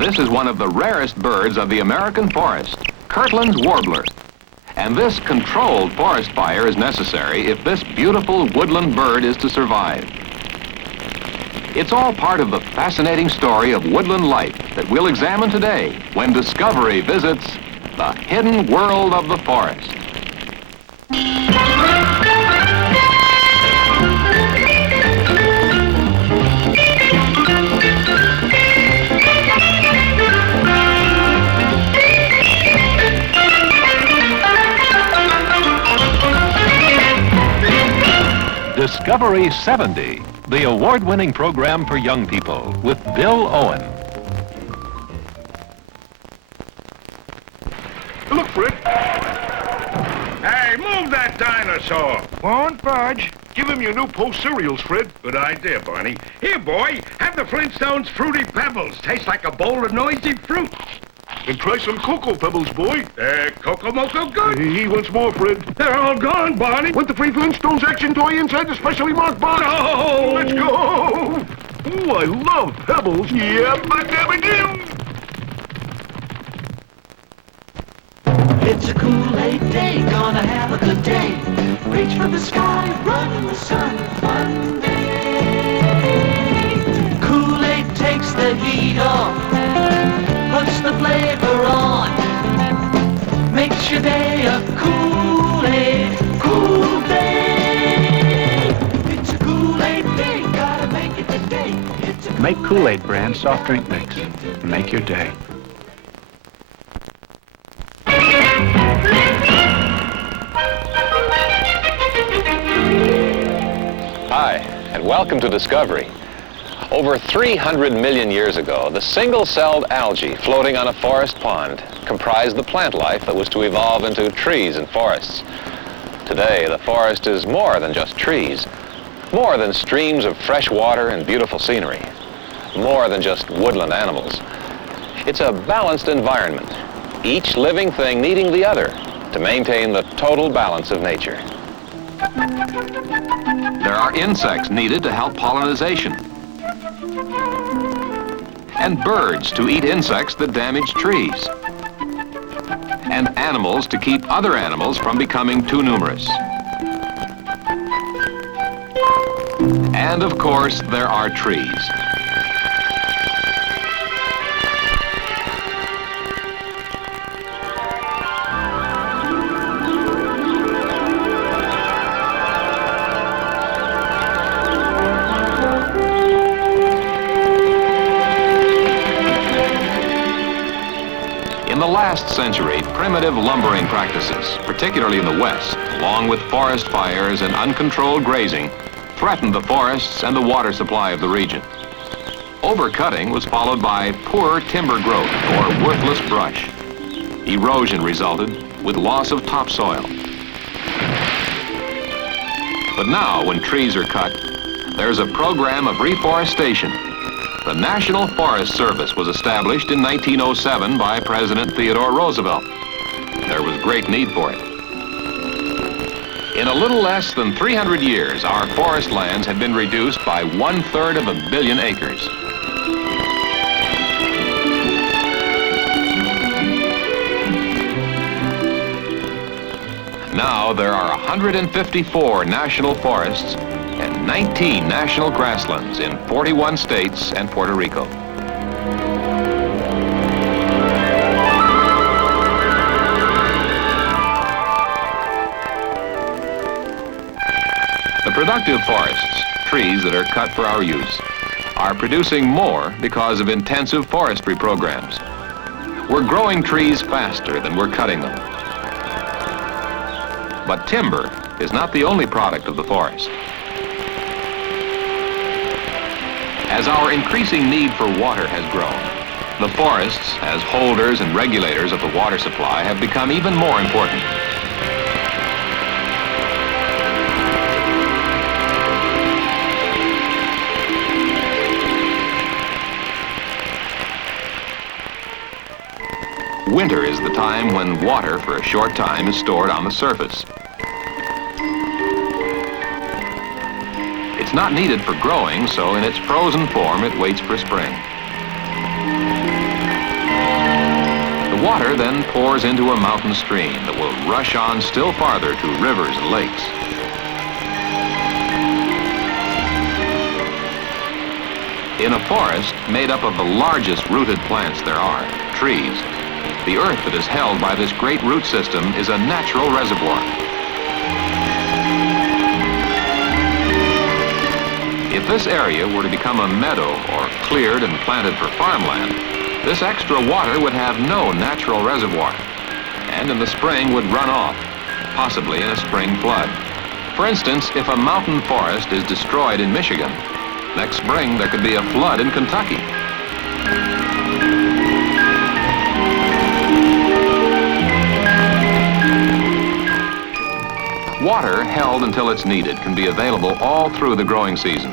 This is one of the rarest birds of the American forest, Kirtland's warbler. And this controlled forest fire is necessary if this beautiful woodland bird is to survive. It's all part of the fascinating story of woodland life that we'll examine today when Discovery visits the hidden world of the forest. Discovery 70, the award-winning program for young people with Bill Owen. Look, Fred. Hey, move that dinosaur. Won't budge. Give him your new Post cereals, Fred. Good idea, Barney. Here, boy, have the Flintstones Fruity Pebbles. Taste like a bowl of noisy fruit. And try some Cocoa Pebbles, boy. Cocoa Moco good? He wants more, Fred. They're all gone, Barney. Want the free Flintstones action toy inside the specially marked box? No! Let's go! Oh, I love Pebbles. Yabba-dabba-dim! It's a Kool-Aid day, gonna have a good day. Reach for the sky, run in the sun, fun day. Kool-Aid takes the heat off, puts the flavor on, makes your day a Kool-Aid, cool day. It's a Kool-Aid day, gotta make it today. Make Kool-Aid brand soft drink mix. Make your day. Hi, and welcome to Discovery. Over 300 million years ago, the single-celled algae floating on a forest pond comprised the plant life that was to evolve into trees and forests. Today, the forest is more than just trees, more than streams of fresh water and beautiful scenery, more than just woodland animals. It's a balanced environment, each living thing needing the other to maintain the total balance of nature. There are insects needed to help pollination, and birds to eat insects that damage trees, and animals to keep other animals from becoming too numerous. And of course, there are trees. In the last century, primitive lumbering practices, particularly in the West, along with forest fires and uncontrolled grazing, threatened the forests and the water supply of the region. Overcutting was followed by poor timber growth or worthless brush. Erosion resulted with loss of topsoil. But now, when trees are cut, there's a program of reforestation. The National Forest Service was established in 1907 by President Theodore Roosevelt. There was great need for it. In a little less than 300 years, our forest lands have been reduced by 1/3 of a billion acres. Now there are 154 national forests and 19 national grasslands in 41 states and Puerto Rico. The productive forests, trees that are cut for our use, are producing more because of intensive forestry programs. We're growing trees faster than we're cutting them. But timber is not the only product of the forest. As our increasing need for water has grown, the forests, as holders and regulators of the water supply, have become even more important. Winter is the time when water for a short time is stored on the surface. It's not needed for growing, so in its frozen form, it waits for spring. The water then pours into a mountain stream that will rush on still farther to rivers and lakes. In a forest made up of the largest rooted plants there are, trees, the earth that is held by this great root system is a natural reservoir. If this area were to become a meadow or cleared and planted for farmland, this extra water would have no natural reservoir, and in the spring would run off, possibly in a spring flood. For instance, if a mountain forest is destroyed in Michigan, next spring there could be a flood in Kentucky. Water held until it's needed can be available all through the growing season,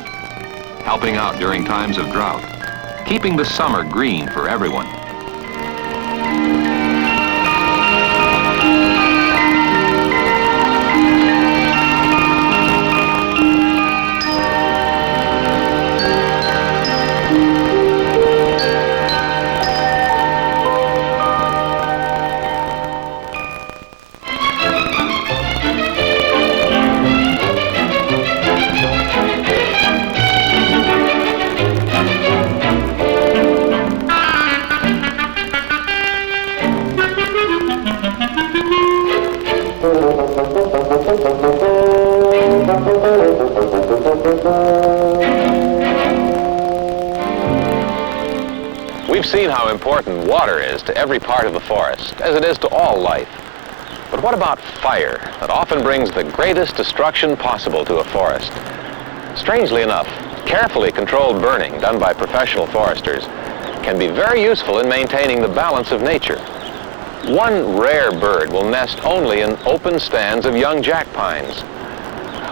helping out during times of drought, keeping the summer green for everyone. We've seen how important water is to every part of the forest, as it is to all life. But what about fire, that often brings the greatest destruction possible to a forest? Strangely enough, carefully controlled burning done by professional foresters can be very useful in maintaining the balance of nature. One rare bird will nest only in open stands of young jack pines.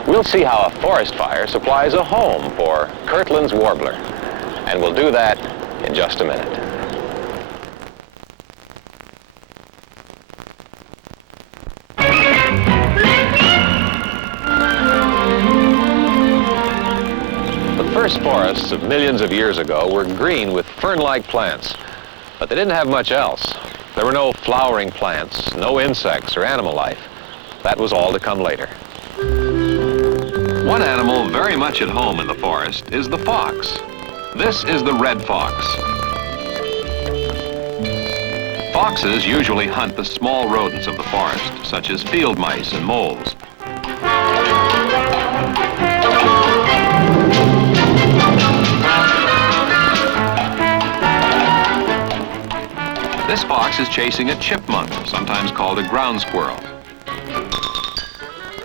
We'll see how a forest fire supplies a home for Kirtland's warbler, and we'll do that in just a minute. The first forests of millions of years ago were green with fern-like plants, but they didn't have much else. There were no flowering plants, no insects or animal life. That was all to come later. One animal very much at home in the forest is the fox. This is the red fox. Foxes usually hunt the small rodents of the forest, such as field mice and moles. This fox is chasing a chipmunk, sometimes called a ground squirrel.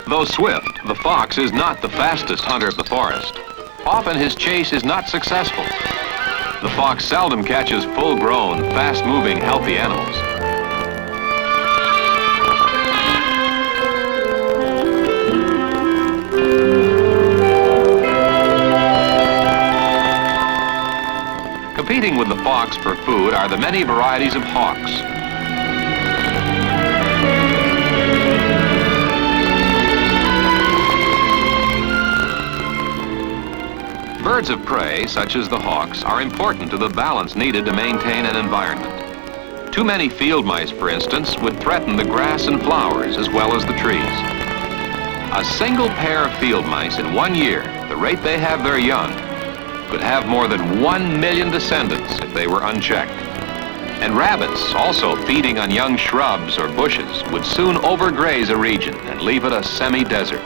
Though swift, the fox is not the fastest hunter of the forest. Often his chase is not successful. The fox seldom catches full-grown, fast-moving, healthy animals. Competing with the fox for food are the many varieties of hawks. Birds of prey, such as the hawks, are important to the balance needed to maintain an environment. Too many field mice, for instance, would threaten the grass and flowers as well as the trees. A single pair of field mice in 1 year, the rate they have their young, could have more than 1 million descendants if they were unchecked. And rabbits, also feeding on young shrubs or bushes, would soon overgraze a region and leave it a semi-desert.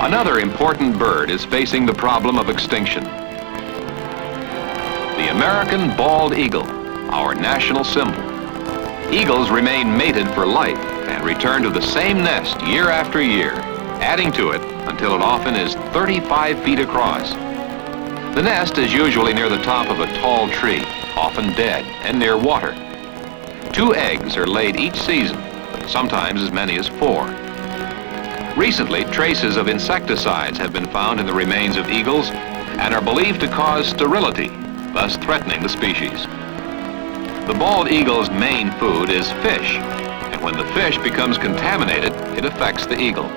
Another important bird is facing the problem of extinction. The American bald eagle, our national symbol. Eagles remain mated for life and return to the same nest year after year, adding to it until it often is 35 feet across. The nest is usually near the top of a tall tree, often dead and near water. 2 eggs are laid each season, but sometimes as many as 4. Recently, traces of insecticides have been found in the remains of eagles and are believed to cause sterility, thus threatening the species. The bald eagle's main food is fish, and when the fish becomes contaminated, it affects the eagle.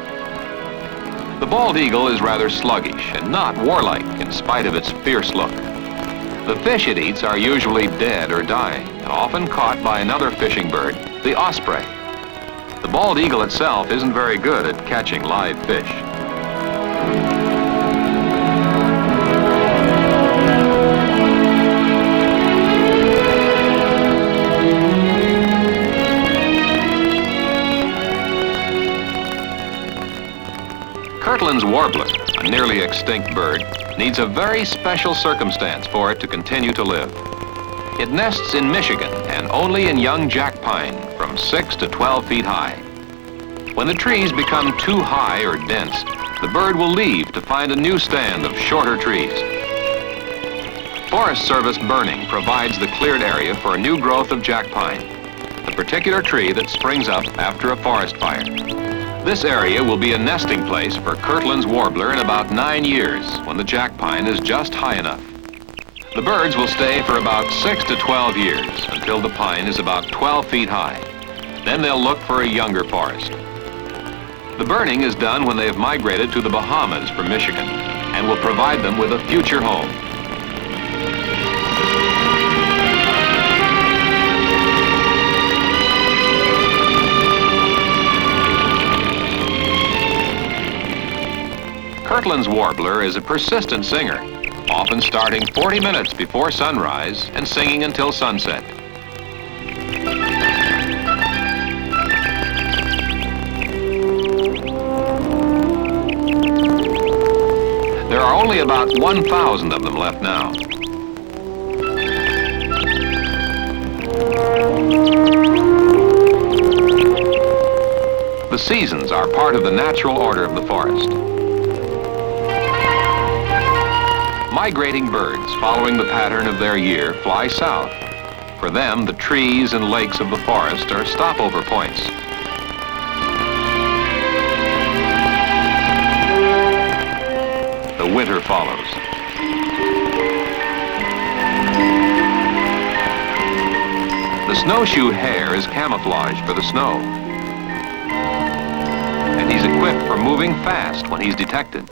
The bald eagle is rather sluggish and not warlike in spite of its fierce look. The fish it eats are usually dead or dying, and often caught by another fishing bird, the osprey. The bald eagle itself isn't very good at catching live fish. Kirtland's warbler, a nearly extinct bird, needs a very special circumstance for it to continue to live. It nests in Michigan and only in young jack pine from 6 to 12 feet high. When the trees become too high or dense, the bird will leave to find a new stand of shorter trees. Forest Service burning provides the cleared area for a new growth of jack pine, the particular tree that springs up after a forest fire. This area will be a nesting place for Kirtland's warbler in about 9 years when the jack pine is just high enough. The birds will stay for about 6 to 12 years until the pine is about 12 feet high. Then they'll look for a younger forest. The burning is done when they have migrated to the Bahamas from Michigan and will provide them with a future home. Kirtland's warbler is a persistent singer, often starting 40 minutes before sunrise and singing until sunset. There are only about 1,000 of them left now. The seasons are part of the natural order of the forest. Migrating birds, following the pattern of their year, fly south. For them, the trees and lakes of the forest are stopover points. The winter follows. The snowshoe hare is camouflaged for the snow. And he's equipped for moving fast when he's detected.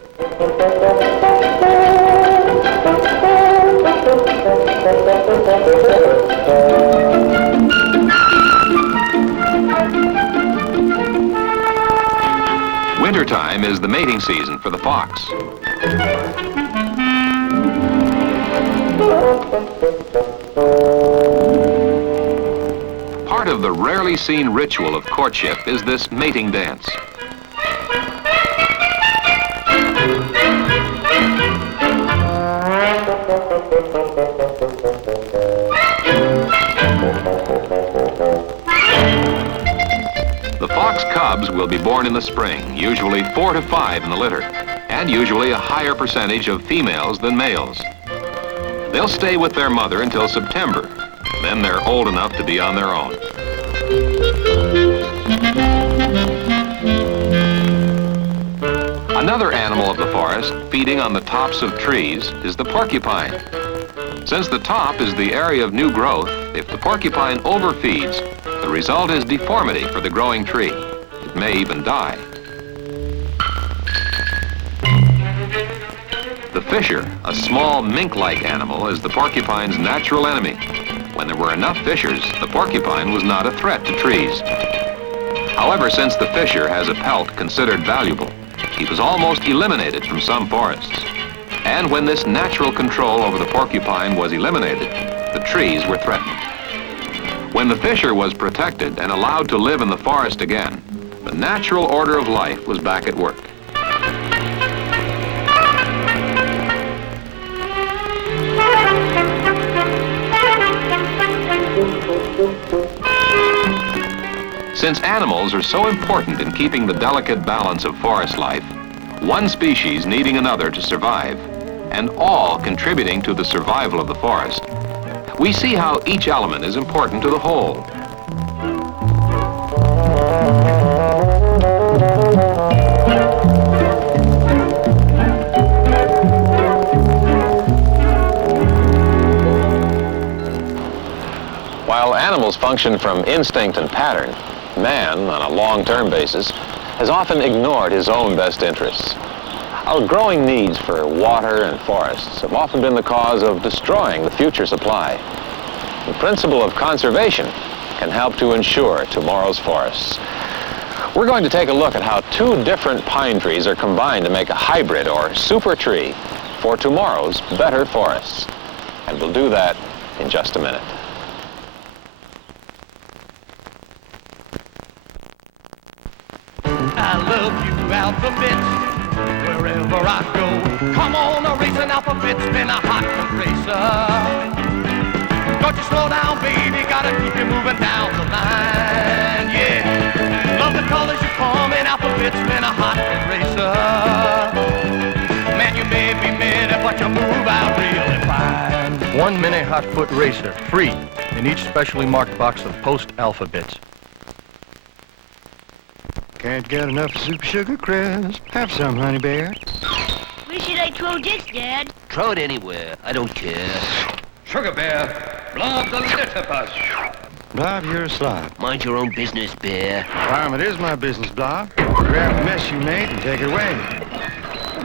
Wintertime is the mating season for the fox. Part of the rarely seen ritual of courtship is this mating dance. The fox cubs will be born in the spring, usually 4 to 5 in the litter, and usually a higher percentage of females than males. They'll stay with their mother until September. Then they're old enough to be on their own. Another animal of the forest feeding on the tops of trees is the porcupine. Since the top is the area of new growth, if the porcupine overfeeds, the result is deformity for the growing tree. It may even die. The fisher, a small mink-like animal, is the porcupine's natural enemy. When there were enough fishers, the porcupine was not a threat to trees. However, since the fisher has a pelt considered valuable, he was almost eliminated from some forests. And when this natural control over the porcupine was eliminated, the trees were threatened. When the fisher was protected and allowed to live in the forest again, the natural order of life was back at work. Since animals are so important in keeping the delicate balance of forest life, one species needing another to survive, and all contributing to the survival of the forest, we see how each element is important to the whole. While animals function from instinct and pattern, man, on a long-term basis, has often ignored his own best interests. Our growing needs for water and forests have often been the cause of destroying the future supply. The principle of conservation can help to ensure tomorrow's forests. We're going to take a look at how two different pine trees are combined to make a hybrid or super tree for tomorrow's better forests. And we'll do that in just a minute. I love you, alphabet, wherever I go. Come on, a racing alphabet's been a hot racer. Don't you slow down, baby, gotta keep you moving down the line, yeah. Love the colors you form, and alphabet's been a hot racer. Man, you may be mad, but you move out really fine. 1 mini hot foot racer, free, in each specially marked box of Post alphabets. Can't get enough Super Sugar Crisp. Have some, honey bear. Where should I throw this, Dad? Throw it anywhere. I don't care. Sugar Bear, Blob the Litterbuss. Blob, you're a slob. Mind your own business, Bear. Farm, it is my business, Blob. Grab the mess you made and take it away.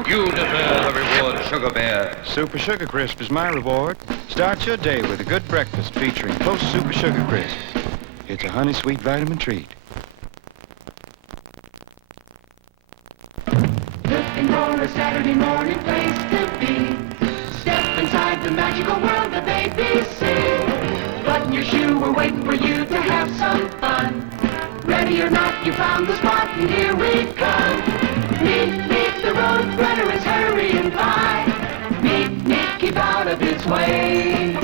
You deserve a reward, Sugar Bear. Super Sugar Crisp is my reward. Start your day with a good breakfast featuring Post Super Sugar Crisp. It's a honey sweet vitamin treat. Looking for a Saturday morning place to be. Step inside the magical world of ABC. Button your shoe, we're waiting for you to have some fun. Ready or not, you found the spot, and here we come. Meet, the road runner is hurrying by. Meet, keep out of his way.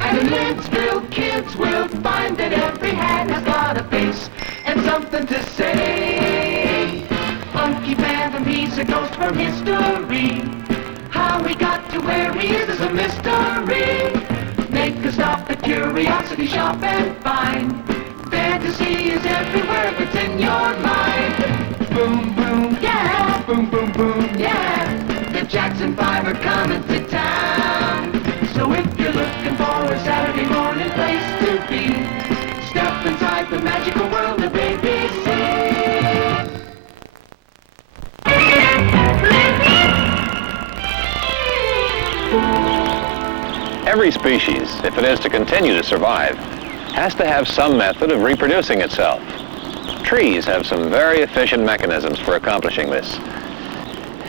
And in Lidsville, kids will find that every hat has got a face and something to say. Funky Phantom, he's a ghost from history. How he got to where he is a mystery. Make a stop at Curiosity Shop and find fantasy is everywhere if it's in your mind. Boom, boom, yeah. Boom, boom, boom, yeah. The Jackson 5 are coming to town. So if you're looking for a Saturday morning place to be, step inside the magical world of ABC. Every species, if it is to continue to survive, has to have some method of reproducing itself. Trees have some very efficient mechanisms for accomplishing this.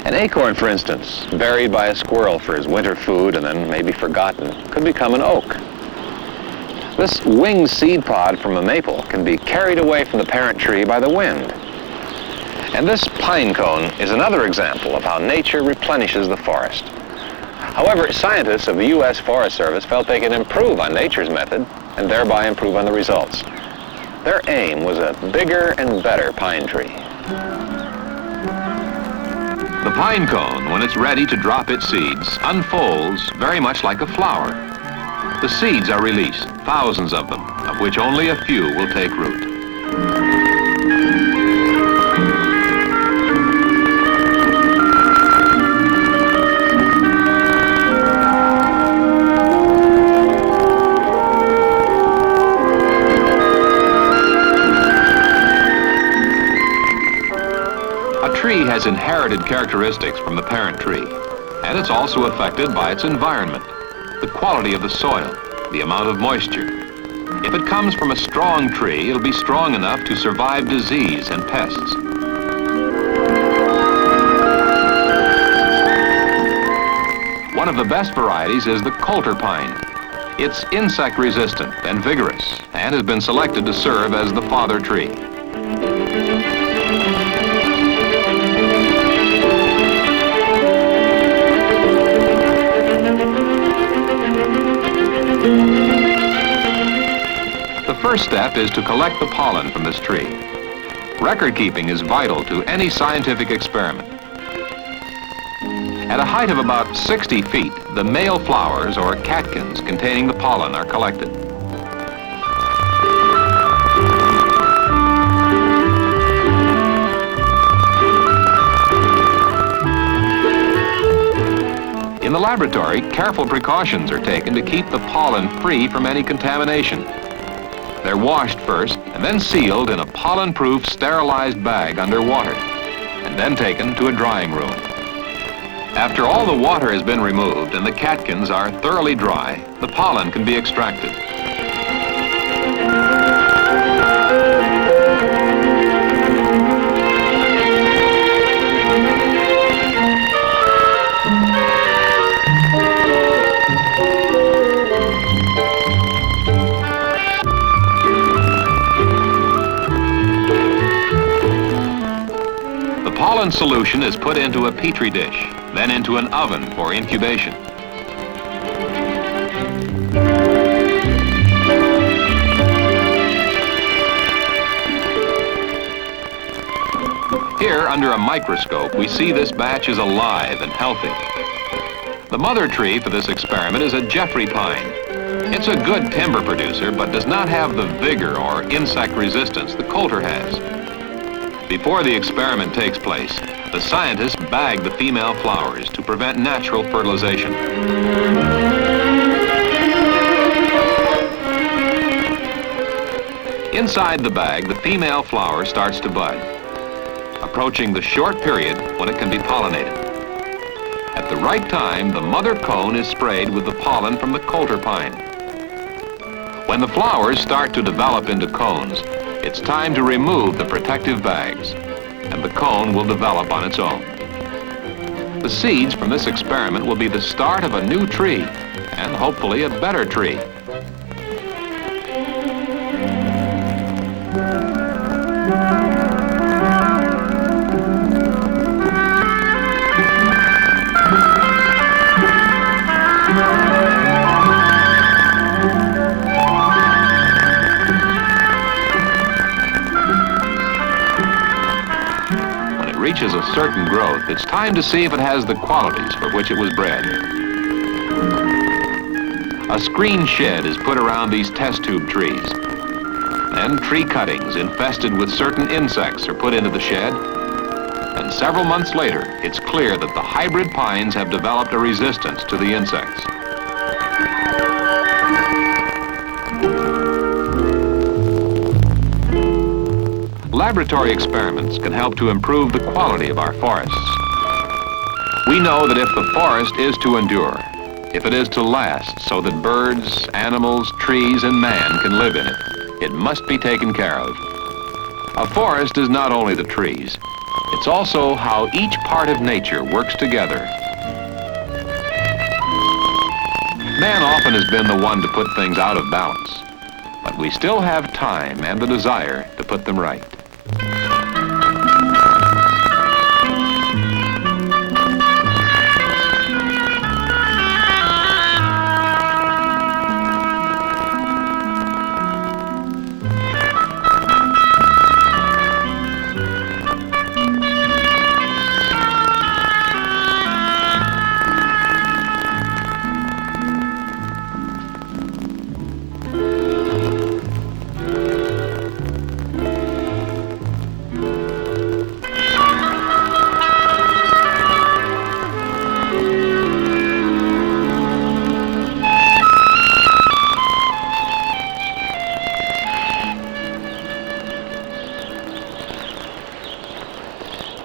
An acorn, for instance, buried by a squirrel for his winter food and then maybe forgotten, could become an oak. This winged seed pod from a maple can be carried away from the parent tree by the wind. And this pine cone is another example of how nature replenishes the forest. However, scientists of the U.S. Forest Service felt they could improve on nature's method and thereby improve on the results. Their aim was a bigger and better pine tree. The pine cone, when it's ready to drop its seeds, unfolds very much like a flower. The seeds are released, thousands of them, of which only a few will take root. A tree has inherited characteristics from the parent tree, and it's also affected by its environment, the quality of the soil, the amount of moisture. If it comes from a strong tree, it'll be strong enough to survive disease and pests. One of the best varieties is the coulter pine. It's insect resistant and vigorous, and has been selected to serve as the father tree. The first step is to collect the pollen from this tree. Record keeping is vital to any scientific experiment. At a height of about 60 feet, the male flowers or catkins containing the pollen are collected. In the laboratory, careful precautions are taken to keep the pollen free from any contamination. They're washed first and then sealed in a pollen-proof sterilized bag under water, and then taken to a drying room. After all the water has been removed and the catkins are thoroughly dry, the pollen can be extracted. The pollen solution is put into a petri dish, then into an oven for incubation. Here, under a microscope, we see this batch is alive and healthy. The mother tree for this experiment is a Jeffrey pine. It's a good timber producer, but does not have the vigor or insect resistance the coulter has. Before the experiment takes place, the scientists bag the female flowers to prevent natural fertilization. Inside the bag, the female flower starts to bud, approaching the short period when it can be pollinated. At the right time, the mother cone is sprayed with the pollen from the coulter pine. When the flowers start to develop into cones, it's time to remove the protective bags, and the cone will develop on its own. The seeds from this experiment will be the start of a new tree, and hopefully a better tree. Reaches a certain growth, it's time to see if it has the qualities for which it was bred. A screen shed is put around these test tube trees. Then tree cuttings infested with certain insects are put into the shed. And several months later, it's clear that the hybrid pines have developed a resistance to the insects. Laboratory experiments can help to improve the quality of our forests. We know that if the forest is to endure, if it is to last so that birds, animals, trees, and man can live in it, it must be taken care of. A forest is not only the trees, it's also how each part of nature works together. Man often has been the one to put things out of balance, but we still have time and the desire to put them right.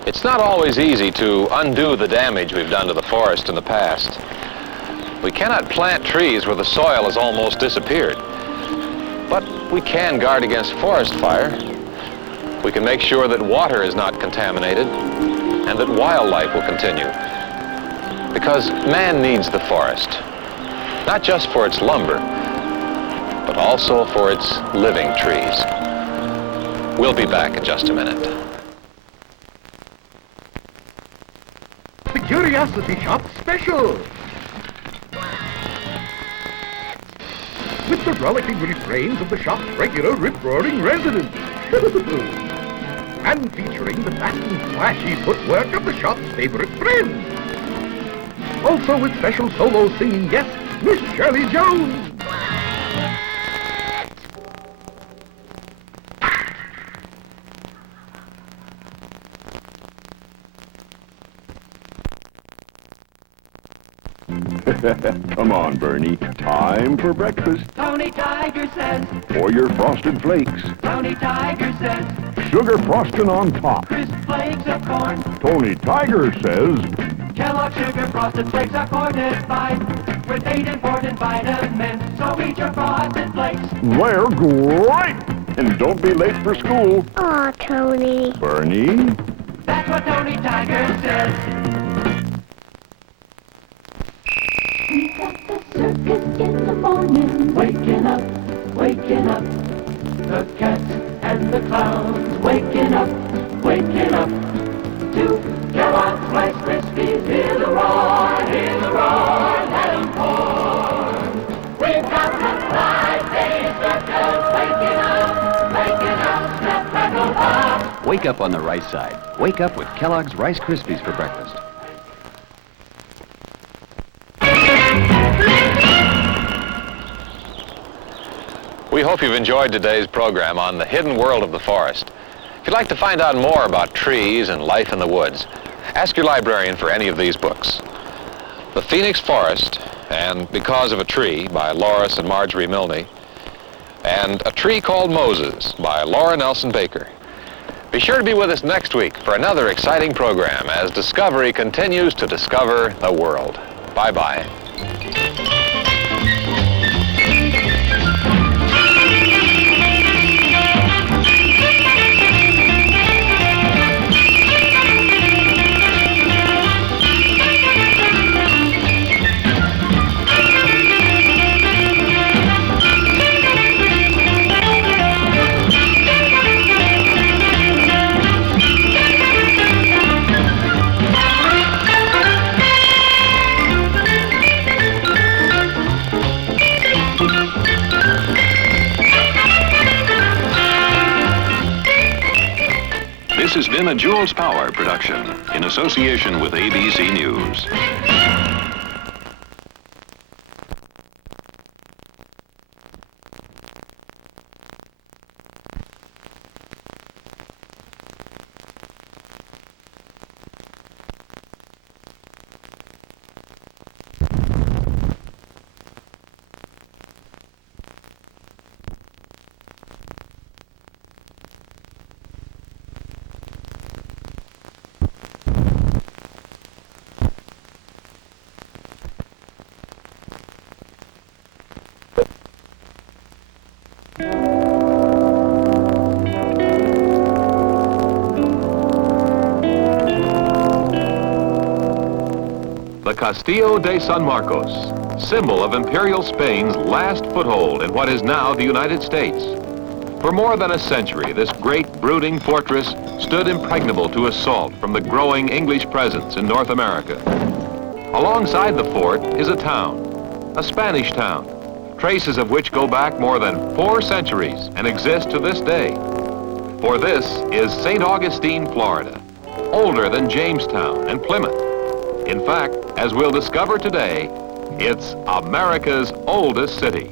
It's not always easy to undo the damage we've done to the forest in the past. We cannot plant trees where the soil has almost disappeared. But we can guard against forest fire. We can make sure that water is not contaminated and that wildlife will continue. Because man needs the forest, not just for its lumber, but also for its living trees. We'll be back in just a minute. The Curiosity Shop Special! With the rollicking refrains of the shop's regular rip-roaring residents. And featuring the fast and flashy footwork of the shop's favorite friend. Also with special solo singing guest, Miss Shirley Jones. Come on, Bernie. Time for breakfast. Tony Tiger says. For your frosted flakes. Tony Tiger says. Sugar frosting on top. Crisp flakes of corn. Tony Tiger says. Kellogg's Sugar Frosted Flakes are fortified with 8 important vitamins, so eat your Frosted Flakes. They're great! And don't be late for school. Aw, Tony. Bernie? That's what Tony Tiger says. He's at the circus in the morning, waking up, waking up. The cats and the clowns, waking up, to Kellogg's Rice Krispies. Hear the roar, let 'em pour. We've got the 5-day circus, waking up, snap, crackle, pop. Wake up on the right side. Wake up with Kellogg's Rice Krispies for breakfast. We hope you've enjoyed today's program on the hidden world of the forest. If you'd like to find out more about trees and life in the woods, ask your librarian for any of these books. The Phoenix Forest and Because of a Tree by Loris and Marjorie Milne, and A Tree Called Moses by Laura Nelson Baker. Be sure to be with us next week for another exciting program as Discovery continues to discover the world. Bye-bye. This has been a Jules Power production in association with ABC News. The Castillo de San Marcos, symbol of Imperial Spain's last foothold in what is now the United States. For more than a century, this great brooding fortress stood impregnable to assault from the growing English presence in North America. Alongside the fort is a town, a Spanish town, traces of which go back more than 4 centuries and exist to this day. For this is St. Augustine, Florida, older than Jamestown and Plymouth. In fact, as we'll discover today, it's America's oldest city.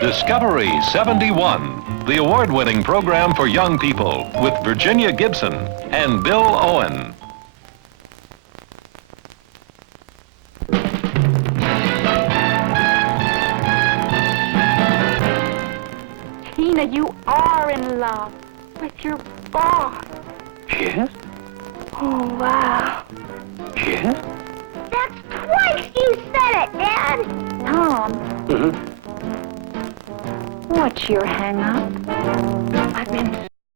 Discovery 71, the award-winning program for young people with Virginia Gibson and Bill Owen. Tina, you are in love with your boss. Yes? Oh, wow. Yes? That's twice you said it, Dad. Tom, Mm-hmm. what's your hang-up? I've been